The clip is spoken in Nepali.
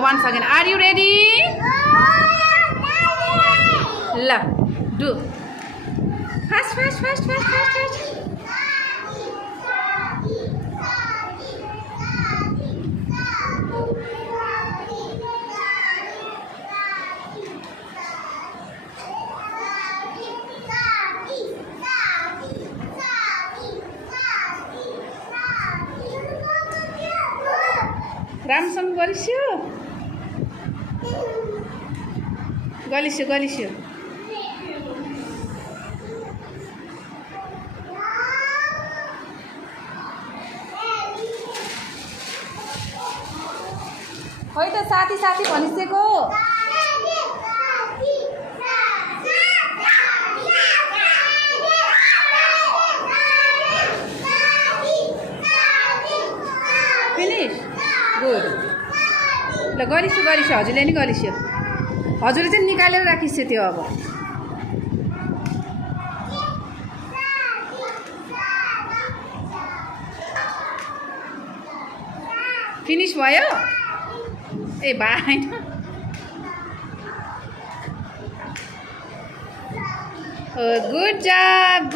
once again. Are you ready? La, do. Fast. राम्रोसँग गलिस्यो खोइ त साथी भनिसकेको फिनिश गुड ल गरिस्यो हजुरले नि गरिस्यो हजुरले चाहिँ निकालेर राखिस्यो त्यो अब फिनिश भयो ए भाइ गुड जब